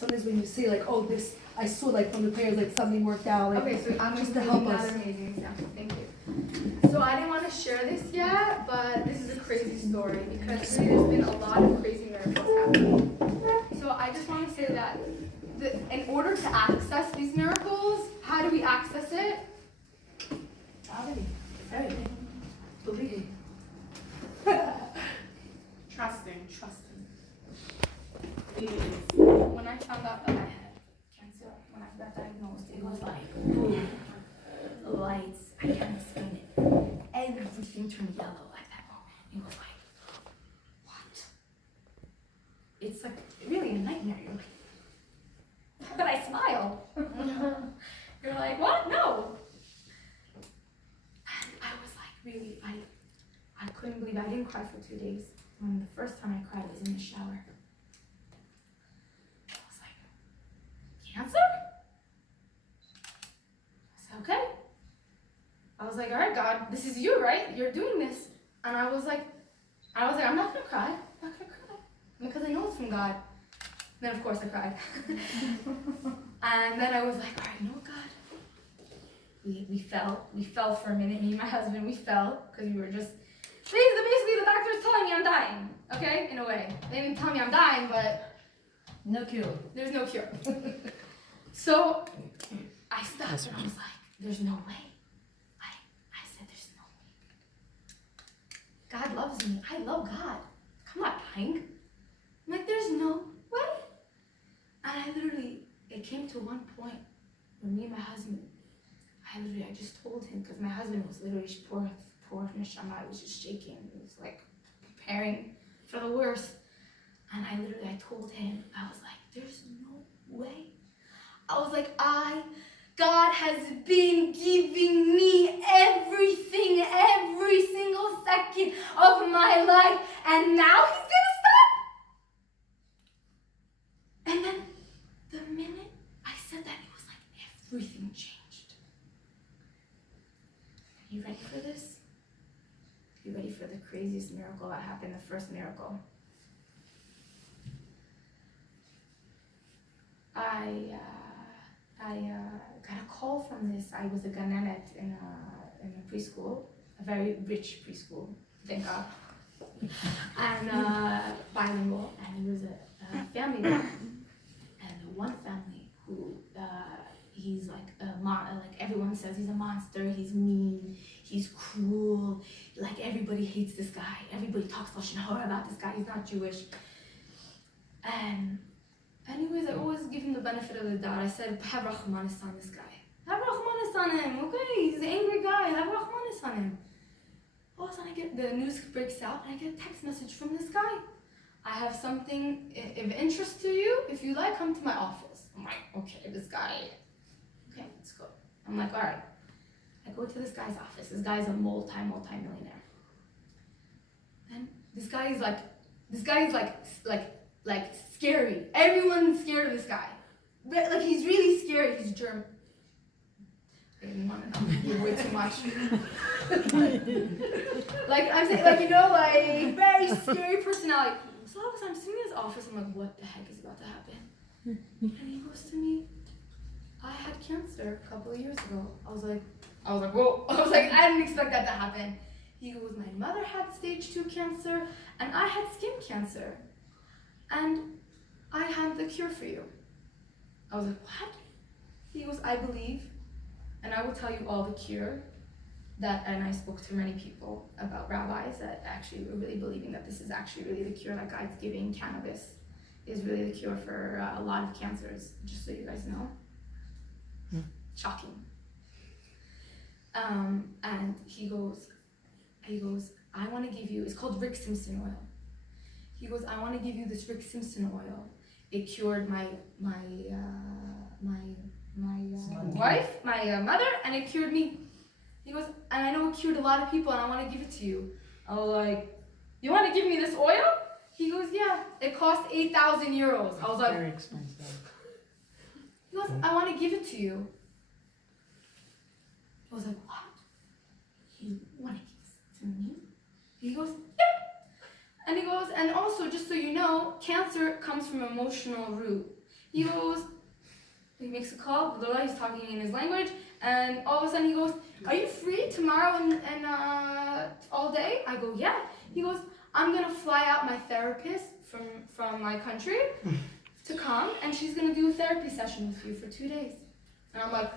sometimes when you see like, oh, this, I saw like from the prayers, like something worked out. Like, Okay, so I'm just going to to give help you us. another amazing example. Thank you. So I didn't want to share this yet, but this is a crazy story because really there's been a lot of crazy miracles happening. So I just want to say that in order to access these miracles, how do we access it? Believe. Trusting. When I found out that I had cancer, when I got diagnosed, it was like, boom, lights, I can't explain it. Everything turned yellow at that moment. It was like, what? It's like really a nightmare. You're like, but I smile. You're like, what? No. And I was like, really, I couldn't believe it. I didn't cry for 2 days. When the first time I cried was in the shower. I was like, cancer? I said, okay. I was like, all right, God, this is you, right? You're doing this. And I was like, I'm not gonna cry. I'm not gonna cry. Because I know it's from God. And then of course I cried. And then I was like, all right, no, God. We fell for a minute. Me and my husband, we fell because we were just, basically the doctor's telling me I'm dying, okay? In a way. They didn't tell me I'm dying, but No cure. there's no cure. So I stopped and I was like, there's no way. I said, there's no way. God loves me. I love God. I'm not dying. I'm like, there's no way. And it came to one point where me and my husband, I just told him, because my husband was literally poor neshama, I was just shaking. It was like preparing for the worst. And I told him, I was like, there's no way. I was like, God has been giving me everything, every single second of my life, and now he's gonna stop? And then the minute I said that, it was like everything changed. Are you ready for this? You ready for the craziest miracle that happened, the first miracle? I got a call from this. I was a ganenet in a preschool, a very rich preschool, thank God, and bilingual, and he was a family man, and the one family who he's like like everyone says he's a monster, he's mean, he's cruel, like everybody hates this guy, everybody talks lashon hara about this guy, he's not Jewish. And anyways, I always give him the benefit of the doubt. I said, have rachmanis on this guy. Have rachmanis on him, okay, he's an angry guy, have rachmanis on him. All of a sudden the news breaks out and I get a text message from this guy. I have something of interest to you. If you like, come to my office. I'm like, okay, this guy, okay, let's go. I'm like, all right. I go to this guy's office. This guy is a multi-millionaire. And this guy is like scary. Everyone's scared of this guy. But, like, he's really scary. He's German. I didn't want to give way too much. Like, I'm saying, like, like, very scary personality. So all of a sudden, I'm sitting in his office. I'm like, what the heck is about to happen? And he goes to me, I had cancer a couple of years ago. I was like, whoa. I was like, I didn't expect that to happen. He goes, my mother had stage 2 cancer, and I had skin cancer. And I have the cure for you. I was like, what? He goes, I believe, and I will tell you all the cure and I spoke to many people about rabbis that actually were really believing that this is actually really the cure that God's giving. Cannabis is really the cure for a lot of cancers, just so you guys know. Shocking. And he goes, I want to give you, it's called Rick Simpson oil. He goes, I want to give you this Rick Simpson oil. It cured my wife, my mother, and it cured me. He goes, and I know it cured a lot of people, and I want to give it to you. I was like, you want to give me this oil? He goes, yeah. It cost 8,000 euros. I was like, very expensive. He goes, I want to give it to you. I was like, what? You want to give this to me? He goes, yeah. And he goes, and also, just so you know, cancer comes from emotional root. He goes, he makes a call, he's talking in his language, and all of a sudden he goes, are you free tomorrow and all day? I go, yeah. He goes, I'm gonna fly out my therapist from my country to come, and she's gonna do a therapy session with you for 2 days. And I'm like,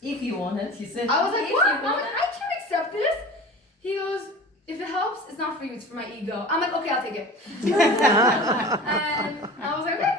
if you want it, he said. I was like, if what? you I'm want like, I can't accept this. He goes, if it helps, it's not for you, it's for my ego. I'm like, okay, I'll take it. And I was like, okay.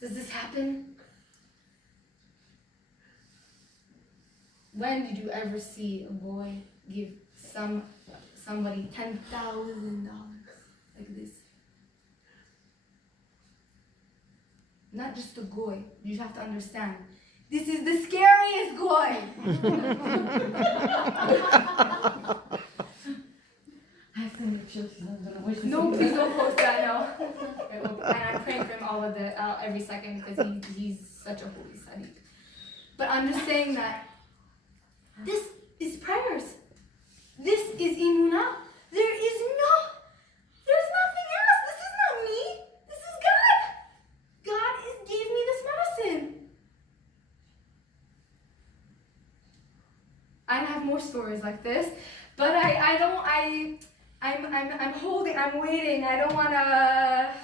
Does this happen? When did you ever see a boy give somebody $10,000 like this? Not just a goy. You have to understand. This is the scariest goy. I think she's not gonna watch this. No, please don't post that. No. And I'm praying for him every second because he's such a holy tzaddik. But I'm just saying that this is prayers. This is imunah. There's nothing else. This is not me. This is God. God gave me this medicine. I have more stories like this, but I'm waiting. I don't wanna.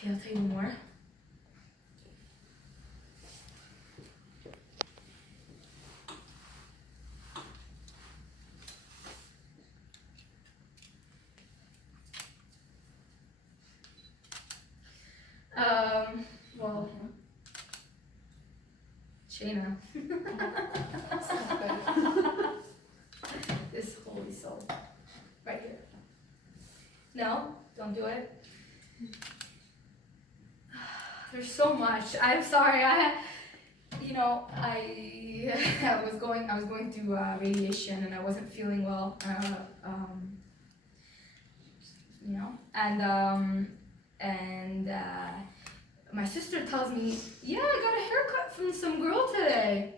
Okay, I'll tell you more. Well, Shayna. This holy soul. Right here. No, don't do it. There's so much. I'm sorry. I was going through radiation and I wasn't feeling well. And my sister tells me, yeah, I got a haircut from some girl today.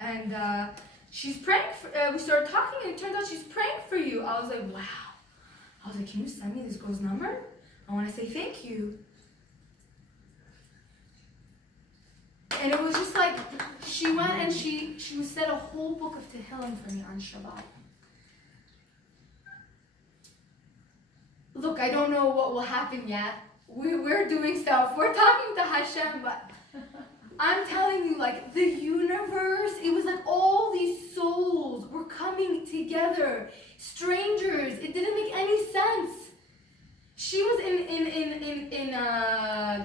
And she's praying we started talking and it turns out she's praying for you. I was like, wow. I was like, can you send me this girl's number? I want to say thank you. And it was just like, she went and she said a whole book of Tehillim for me on Shabbat. Look, I don't know what will happen yet. We're doing stuff. We're talking to Hashem, but I'm telling you, like, the universe, it was like all these souls were coming together. Strangers. It didn't make any sense. She was in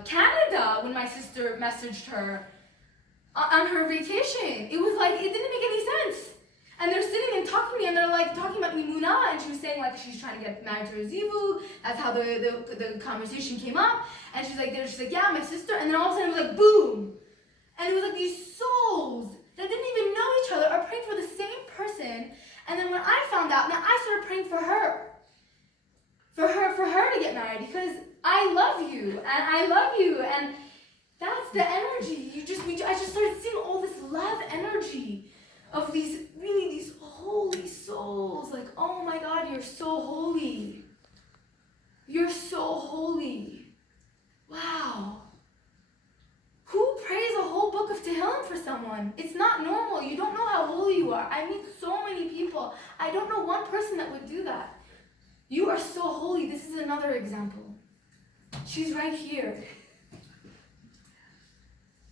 Canada when my sister messaged her on her vacation. It was like, it didn't make any sense. And they're sitting and talking to me, and they're like talking about Mimuna, and she was saying like she's trying to get married to her Zivu. That's how the conversation came up. And she's like, yeah, my sister. And then all of a sudden it was like, boom. And it was like these souls that didn't even know each other are praying for the same person. And then when I found out, now I started praying for her. For her to get married, because I love you, and I love you, and that's the energy. I just started seeing all this love energy of these holy souls. Like, oh my God, you're so holy. You're so holy. Wow. Who prays a whole book of Tehillim for someone? It's not normal. You don't know how holy you are. I meet so many people. I don't know one person that would do that. You are so holy. This is another example. She's right here.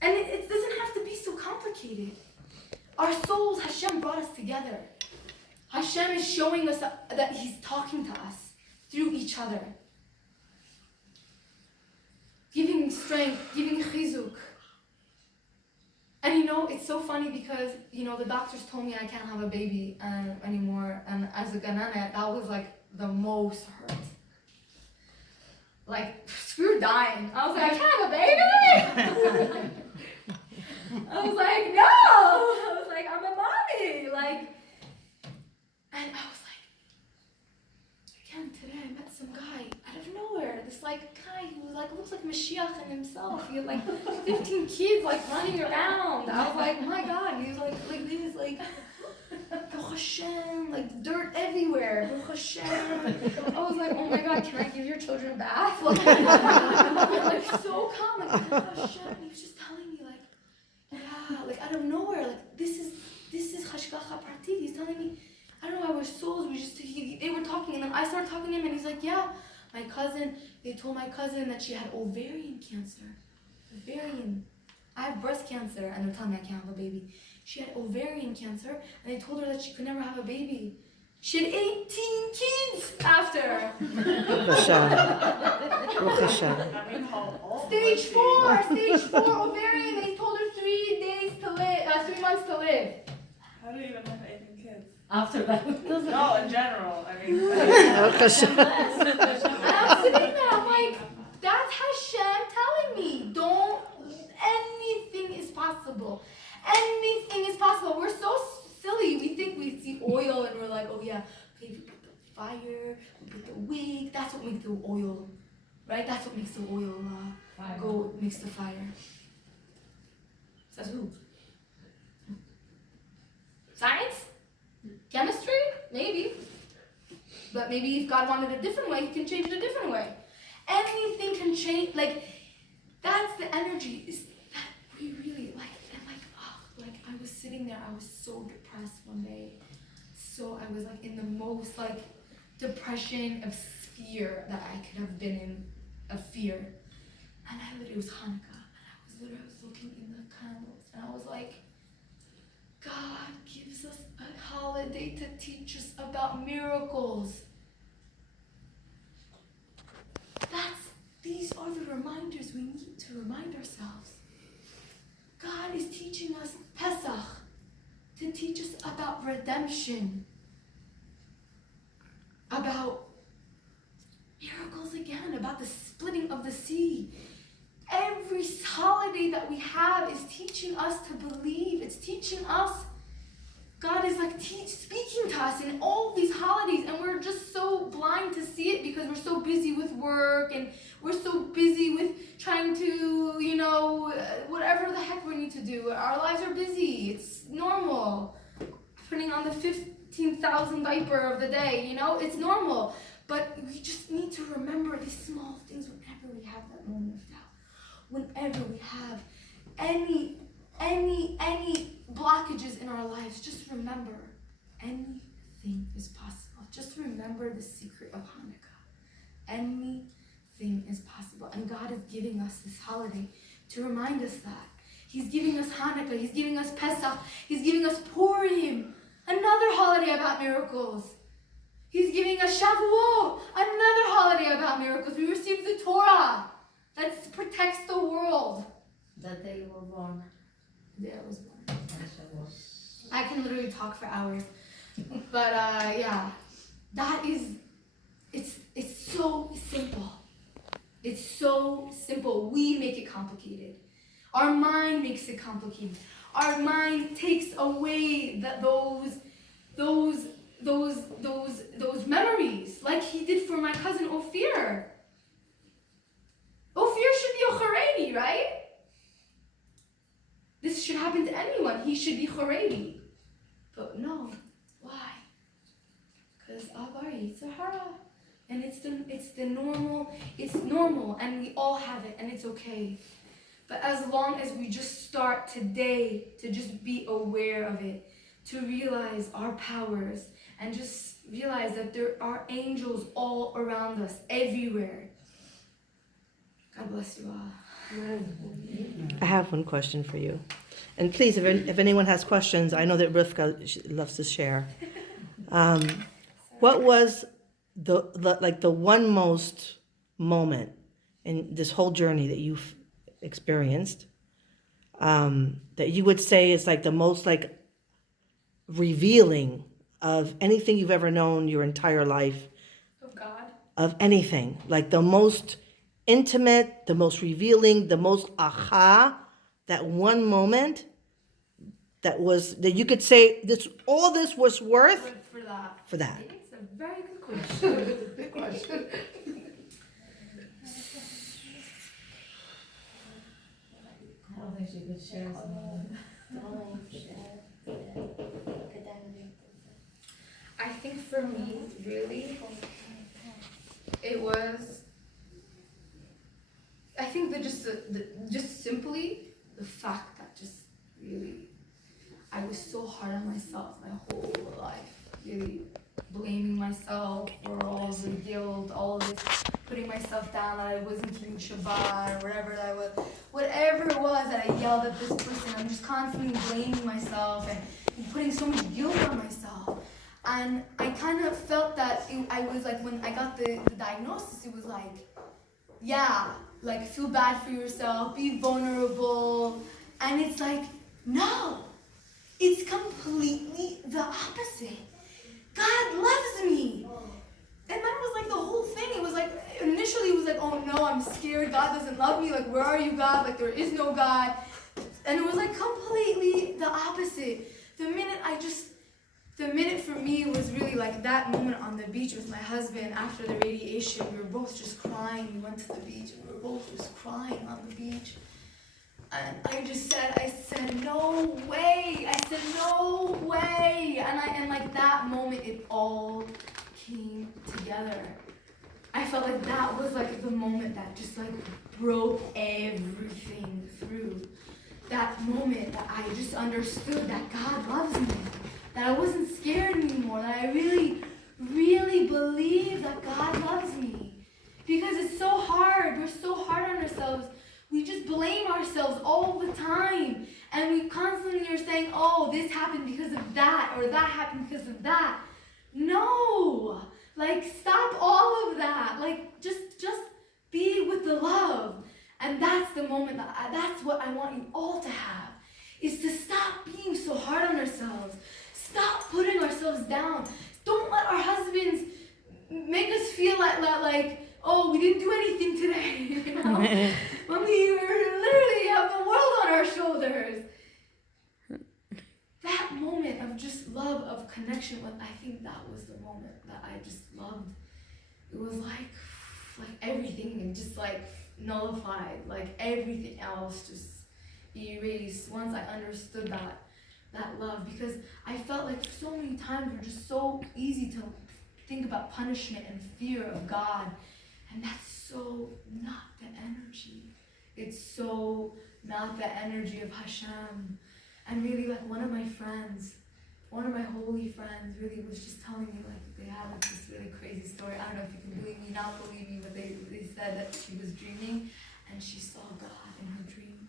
And it doesn't have to be so complicated. Our souls, Hashem brought us together. Hashem is showing us that He's talking to us through each other. Giving strength, giving chizuk. And it's so funny because, the doctors told me I can't have a baby anymore. And as a Gananet, that was like the most hurt. Like, screw dying. I was like, I can't have a baby? I was like, no! I was like, I'm a mommy! And I was like, again, today I met some guy out of nowhere. This guy who was like, looks like Mashiach in himself. He had like 15 kids like running around. I was like, my God. He was like this, like, Baruch Hashem, like dirt everywhere. Baruch Hashem. I was like, oh my God, can I give your children a bath? Like so calm, like Baruch Hashem. And he was just telling me like, yeah, like out of nowhere, like this is Hashgacha Pratit. He's telling me, I don't know, our souls, they were talking, and then I started talking to him, and he's like, yeah, they told my cousin that she had ovarian cancer. Ovarian. I have breast cancer, and they're telling me I can't have a baby. She had ovarian cancer, and they told her that she could never have a baby. She had 18 kids after. Stage 4 ovarian. They told her 3 months to live. How do you even have 18 kids? After that. No, in general. I mean, And I'm sitting there, I'm like, that's Hashem telling me, anything is possible. Anything is possible. We're so silly. We think we see oil and we're like, oh yeah, okay, we put the fire, we put the wick, that's what makes the oil, right? That's what makes the oil makes the fire. Says who? Science? Chemistry? Maybe. But maybe if God wanted a different way, he can change it a different way. Anything can change. Like, that's the energy. Is that we really like, and like I was sitting there, I was so depressed one day. So I was like in the most like depression of fear that I could have been in, of fear. And it was Hanukkah, and I was looking in the candles, and I was like, God gives us a holiday to teach us about miracles. These are the reminders we need to remind ourselves. God is teaching us Pesach to teach us about redemption, about miracles again, about the splitting of the sea. Every holiday that we have is teaching us to believe. It's teaching us. God is like speaking to us in all these holidays, and we're just so blind to see it because we're so busy with work and we're so busy with trying to, whatever the heck we need to do. Our lives are busy. It's normal. Putting on the 15,000 diaper of the day, it's normal. But we just need to remember these small things whenever we have that moment of doubt. Whenever we have any blockages in our lives, just remember, anything is possible. Just remember the secret of Hanukkah. Anything is possible. And God is giving us this holiday to remind us that. He's giving us Hanukkah. He's giving us Pesach. He's giving us Purim, another holiday about miracles. He's giving us Shavuot, another holiday about miracles. We received the Torah that protects the world. That day you were born. The day I was born. I can literally talk for hours. But yeah, it's so simple. It's so simple. We make it complicated. Our mind makes it complicated. Our mind takes away those memories, like he did for my cousin Ophir. Ophir should be a Haredi, right? This should happen to anyone. He should be Haredi. But no. Why? Because Avar Yitzhahara. And it's normal, and we all have it, and it's okay. But as long as we just start today to just be aware of it, to realize our powers, and just realize that there are angels all around us, everywhere. God bless you all. I have one question for you. And please, if anyone has questions, I know that Rivkah loves to share. What was the one most moment in this whole journey that you've experienced that you would say is like the most like revealing of anything you've ever known your entire life? Of God? Of anything. Like the most intimate, the most revealing, the most aha, that one moment that you could say all this was worth for that. It's a very good question. Big question. don't think she could share some. I think for me, really, it was. I think that just simply the fact that just really, I was so hard on myself my whole life. Really blaming myself for all the guilt, all this, putting myself down that I wasn't keeping Shabbat or whatever that I was, whatever it was that I yelled at this person. I'm just constantly blaming myself and putting so much guilt on myself. And I kind of felt that I was like, when I got the diagnosis, it was like, yeah, like feel bad for yourself, be vulnerable. And it's like, no, it's completely the opposite. God loves me. And that was like the whole thing. It was like, initially it was like, oh no, I'm scared. God doesn't love me. Like, where are you, God? Like, there is no God. And it was like completely the opposite. The minute for me was really like that moment on the beach with my husband after the radiation. We were both just crying. We went to the beach and we were both just crying on the beach. And I said, no way. I said, no way. And like that moment, it all came together. I felt like that was like the moment that just like broke everything through. That moment that I just understood that God loves me. That I wasn't scared anymore. That I really, really believe that God loves me. Because it's so hard. We're so hard on ourselves. We just blame ourselves all the time. And we constantly are saying, oh, this happened because of that, or that happened because of that. No! Like, stop all of that. Like, just be with the love. And that's the moment, that's what I want you all to have, is to stop being so hard on ourselves. Stop putting ourselves down. Don't let our husbands make us feel like oh, we didn't do anything today, you know? When we literally have the world on our shoulders. That moment of just love, of connection with, I think that was the moment that I just loved. It was like everything and just like nullified, like everything else just erased once I understood that love. Because I felt like so many times we're just so easy to think about punishment and fear of God. And that's so not the energy. It's so not the energy of Hashem. And really, like one of my holy friends really was just telling me, like, they had like this really crazy story. I don't know if you can believe me, not believe me, but they said that she was dreaming and she saw God in her dream.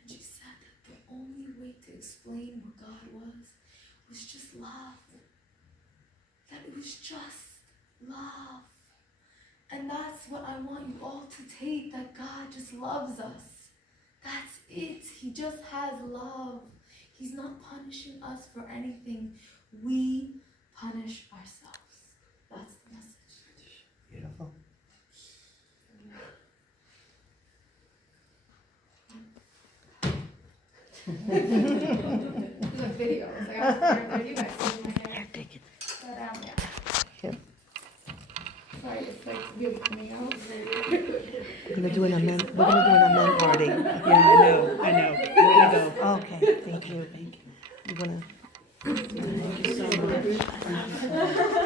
And she said that the only way to explain what God was just love. That it was just love. And that's what I want you all to take, that God just loves us. That's it. He just has love. He's not punishing us for anything. We punish ourselves. That's the message. Beautiful. There's a video. I got you guys see my hair. Take it. Yeah. Yep. Sorry, it's like really coming out. We're gonna do an amen party. Yeah, I know. We're gonna go. Okay, thank you. You're gonna. Thank you so much.